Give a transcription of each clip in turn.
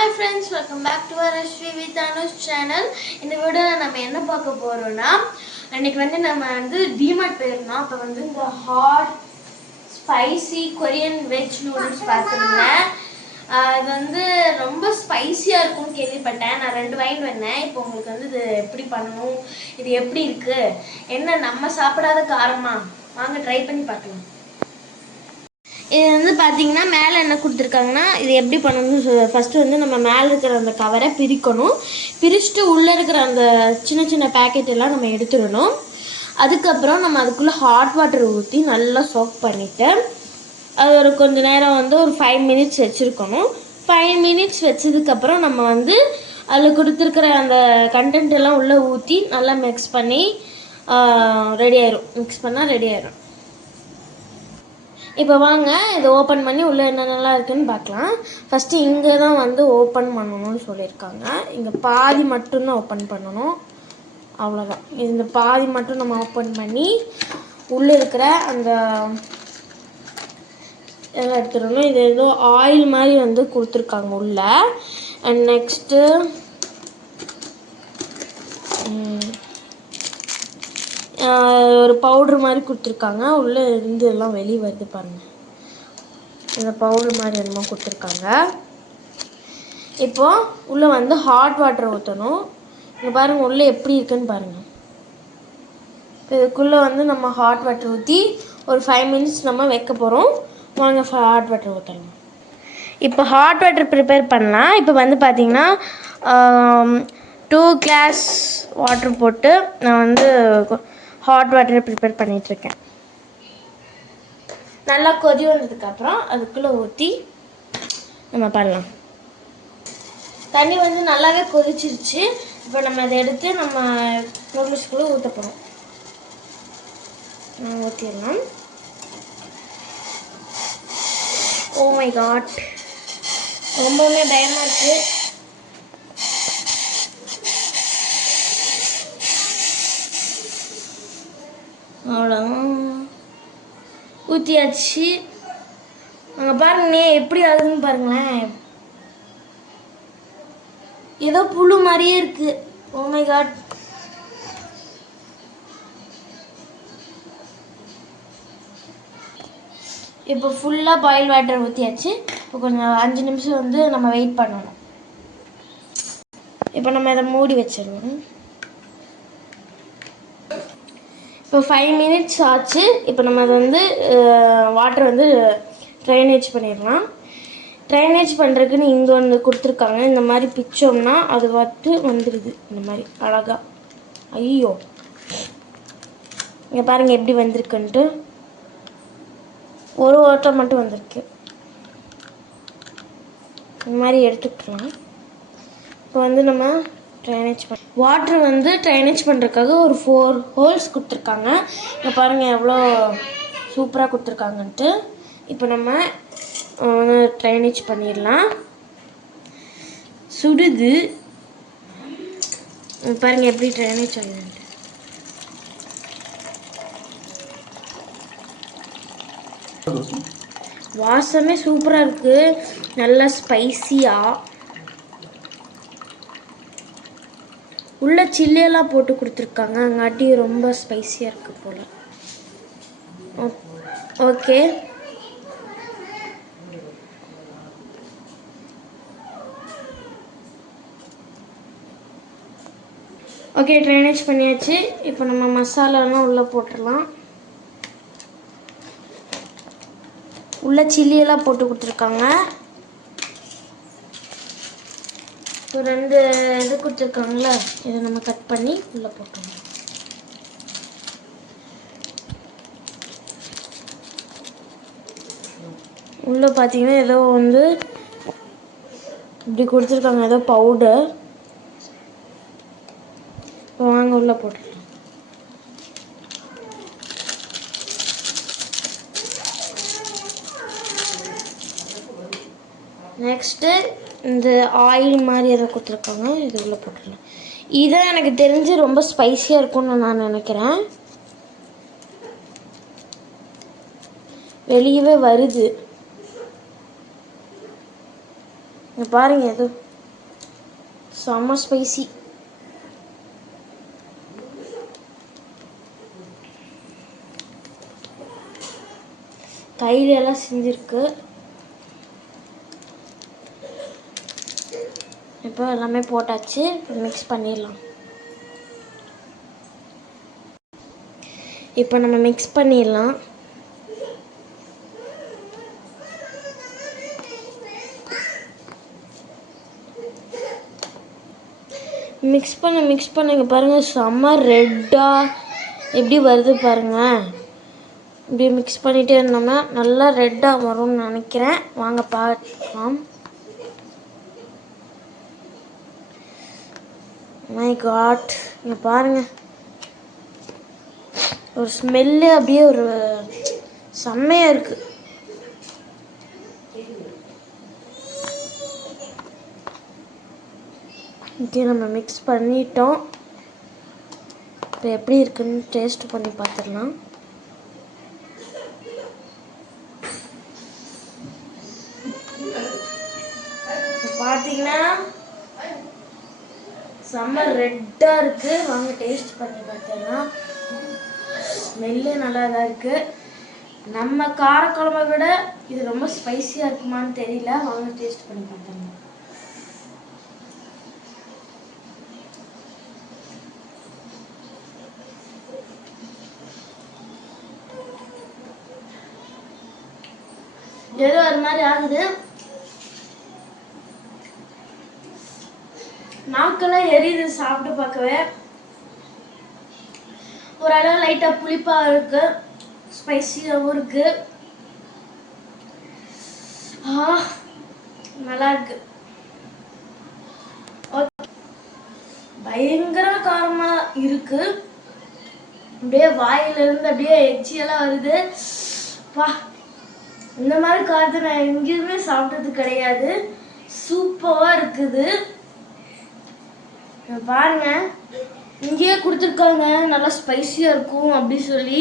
Hi friends, welcome back to our Ashwi with Anush channel. இந்த வீடியோல நம்ம என்ன பார்க்க போறோம்னா இன்னைக்கு நம்ம டிமார்ட் போயிருந்தோம். அப்ப இந்த hot spicy Korean veg noodles பார்த்திருந்தேன். அது ரொம்ப ஸ்பைசியா இருக்கும்னு கேள்விப்பட்டேன். நான் 2 வாங்கிட்டு வந்தேன். இப்போ உங்களுக்கு இது எப்படி பண்ணணும், இது எப்படி இருக்கு, என்ன நம்ம சாப்பிடாத காரமா, வாங்க ட்ரை பண்ணி பார்க்கலாம். இது பார்த்தீங்கன்னா மேலே என்ன கொடுத்துருக்காங்கன்னா இது எப்படி பண்ணணும்னு ஃபஸ்ட்டு நம்ம மேலே இருக்கிற அந்த கவரை பிரிக்கணும். பிரிச்சுட்டு உள்ளே இருக்கிற அந்த சின்ன சின்ன பேக்கெட் எல்லாம் நம்ம எடுத்துடணும். அதுக்கப்புறம் நம்ம அதுக்குள்ளே ஹாட் வாட்டர் ஊற்றி நல்லா சோக் பண்ணிவிட்டு அது ஒரு கொஞ்சம் நேரம் ஒரு 5 மினிட்ஸ் வச்சுருக்கணும். 5 மினிட்ஸ் வச்சதுக்கப்புறம் நம்ம அதில் கொடுத்துருக்குற அந்த கண்டென்ட் எல்லாம் உள்ளே ஊற்றி நல்லா மிக்ஸ் பண்ணி ரெடி ஆயிரும். மிக்ஸ் பண்ணால் ரெடி ஆயிரும். இப்போ வாங்க இதை ஓப்பன் பண்ணி உள்ளே என்னென்னலாம் இருக்குதுன்னு பார்க்கலாம். ஃபஸ்ட்டு இங்கே தான் ஓப்பன் பண்ணணும்னு சொல்லியிருக்காங்க. இங்கே பாதி மட்டும்தான் ஓப்பன் பண்ணணும், அவ்வளோதான். இந்த பாதி மட்டும் நம்ம ஓப்பன் பண்ணி உள்ளே இருக்கிற அந்த எல்லாம் எடுத்துடணும். இது ஏதோ ஆயில் மாதிரி கொடுத்துருக்காங்க உள்ளே. அண்ட் நெக்ஸ்ட்டு ஒரு பவுட்ரு மாதிரி கொடுத்துருக்காங்க. உள்ளே இருந்து எல்லாம் வெளியே வருது பாருங்கள். இந்த பவுட்ரு மாதிரி என்னமோ கொடுத்துருக்காங்க. இப்போது உள்ளே ஹாட் வாட்டர் ஊற்றணும். இங்கே பாருங்கள் உள்ளே எப்படி இருக்குன்னு பாருங்கள். இதுக்குள்ளே நம்ம ஹாட் வாட்டர் ஊற்றி ஒரு 5 மினிட்ஸ் நம்ம வைக்க போகிறோம். வாங்க ஹாட் வாட்டர் ஊற்றலாம். இப்போ ஹாட் வாட்டர் ப்ரிப்பேர் பண்ணலாம். இப்போ பார்த்தீங்கன்னா 2 கிளாஸ் வாட்ரு போட்டு நான் ஹாட் வாட்டரை ப்ரிப்பேர் பண்ணிகிட்ருக்கேன். நல்லா கொதி வந்ததுக்கப்புறம் அதுக்குள்ளே ஊற்றி நம்ம பண்ணலாம். தண்ணி நல்லாவே கொதிச்சிருச்சு. இப்போ நம்ம அதை எடுத்து நம்ம நூடுல்ஸ்குள்ளே ஊற்ற போகிறோம். ஊற்றிடலாம். ஓ மை காட், ரொம்பவுமே பயமாக இருக்குது. அவ்வளோதான், ஊற்றியாச்சு. அங்கே பாருங்கண்ணே எப்படி ஆகுதுன்னு பாருங்களேன். ஏதோ புழு மாதிரியே இருக்குது. Oh my god. இப்போ ஃபுல்லாக பாயில் வாட்டர் ஊற்றியாச்சு. இப்போ கொஞ்சம் 5 நிமிஷம் நம்ம வெயிட் பண்ணணும். இப்போ நம்ம இதை மூடி வச்சிடலாம். இப்போ 5 மினிட்ஸ் ஆச்சு. இப்போ நம்ம அதை வாட்டர் ட்ரைனேஜ் பண்ணிடலாம். ட்ரைனேஜ் பண்ணுறதுக்குன்னு இங்கே கொடுத்துருக்காங்க. இந்த மாதிரி பிச்சோம்னா அது வந்துடுது இந்த மாதிரி அழகாக. ஐயோ, இங்கே பாருங்கள் எப்படி வந்திருக்குன்ட்டு. ஒரு ஓட்டம் மட்டும் வந்திருக்கு. இந்த மாதிரி எடுத்துக்கலாம். இப்போ நம்ம ட்ரைனேஜ் வாட்ரு ட்ரைனேஜ் பண்ணுறதுக்காக ஒரு 4 ஹோல்ஸ் கொடுத்துருக்காங்க. இப்போ பாருங்கள் எவ்வளோ சூப்பராக கொடுத்துருக்காங்கன்ட்டு. இப்போ நம்ம ட்ரைனேஜ் பண்ணிடலாம். சுடுது பாருங்கள் எப்படி ட்ரைனேஜ் ஆகுதுன்ட்டு. வாசமே சூப்பராக இருக்குது, நல்லா ஸ்பைசியாக. உள்ள சில்லியெல்லாம் போட்டு கொடுத்துருக்காங்க. அங்காட்டி ரொம்ப ஸ்பைசியாக இருக்குது போல். ஓகே, ஓகே ட்ரைனேஜ் பண்ணியாச்சு. இப்போ நம்ம மசாலாலாம் உள்ளே போட்டுடலாம். உள்ள சில்லியெல்லாம் போட்டு கொடுத்துருக்காங்க. இப்போ 2 இது கொடுத்துருக்காங்களா, இதை நம்ம கட் பண்ணி உள்ளே போட்டுருவோம். உள்ளே பார்த்தீங்கன்னா ஏதோ இப்படி கொடுத்துருக்காங்க, ஏதோ பவுடர். வாங்க உள்ளே போட்டுடலாம். நெக்ஸ்ட்டு இந்த ஆயில் மாதிரி எதை கொடுத்துருக்காங்க, இது உள்ளே போட்டுடலாம். இதான் எனக்கு தெரிஞ்சு ரொம்ப ஸ்பைஸியாக இருக்கும்னு நான் நினைக்கிறேன். வெளியவே வருது பாருங்க. எது செம்ம ஸ்பைசி. கையில எல்லாம் செஞ்சிருக்கு. இப்போ எல்லாமே போட்டாச்சு. மிக்ஸ் பண்ணிடலாம். இப்போ நம்ம மிக்ஸ் பண்ணிடலாம். மிக்ஸ் பண்ணுங்க. பாருங்கள் செம்ம ரெட்டாக எப்படி வருது பாருங்கள். இப்படி மிக்ஸ் பண்ணிகிட்டே இருந்தோம்னா நல்லா ரெட்டாக வரும்னு நினைக்கிறேன். வாங்க பார்க்கலாம். மை காட், இங்கே பாருங்கள், ஒரு ஸ்மெல்லு அப்படியே ஒரு செம்மையாக இருக்குது. ஓகே, நம்ம மிக்ஸ் பண்ணிட்டோம். இப்போ எப்படி இருக்குன்னு டேஸ்ட் பண்ணி பார்த்துடலாம். பார்த்தீங்கன்னா செம்ம ரெட்டாக இருக்குது. வாங்க டேஸ்ட் பண்ணி பார்த்துடலாம். ஸ்மெல்லு நல்லா தான் இருக்குது. நம்ம காரக்குழம்பை விட இது ரொம்ப ஸ்பைசியாக இருக்குமான்னு தெரியல. வாங்க டேஸ்ட் பண்ணி பார்த்துடலாம். ஏதோ ஒரு மாதிரி ஆகுது. நாக்கெல்லாம் எரியுது சாப்பிட்டு பார்க்கவே. ஓரளவு லைட்டாக புளிப்பாக இருக்கு, ஸ்பைசியாகவும் இருக்கு. நல்லா இருக்கு. பயங்கர காரமா இருக்கு. அப்படியே வாயிலிருந்து அப்படியே எச்சியெல்லாம் வருது. பா, இந்த மாதிரி காரத்தை நான் எங்கேயுமே சாப்பிட்டது கிடையாது. சூப்பராக இருக்குது. பாருங்க, இங்கேயே கொடுத்துருக்காங்க நல்லா ஸ்பைசியாக இருக்கும் அப்படி சொல்லி.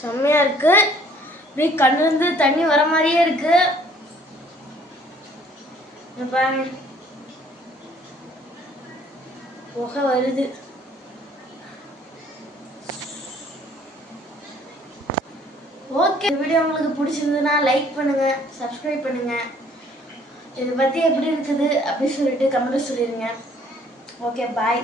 செம்மையாக இருக்கு. அப்படியே கண்ணிலிருந்து தண்ணி வர மாதிரியே இருக்கு. பாருங்க, புகை வருது. ஓகே, வீடியோ உங்களுக்கு பிடிச்சிருந்ததுன்னா லைக் பண்ணுங்க, சப்ஸ்கிரைப் பண்ணுங்க. இதை பற்றி எப்படி இருக்குது அப்படின்னு சொல்லிட்டு கமெண்ட்ல சொல்லிடுங்க. ஓகே, பாய்.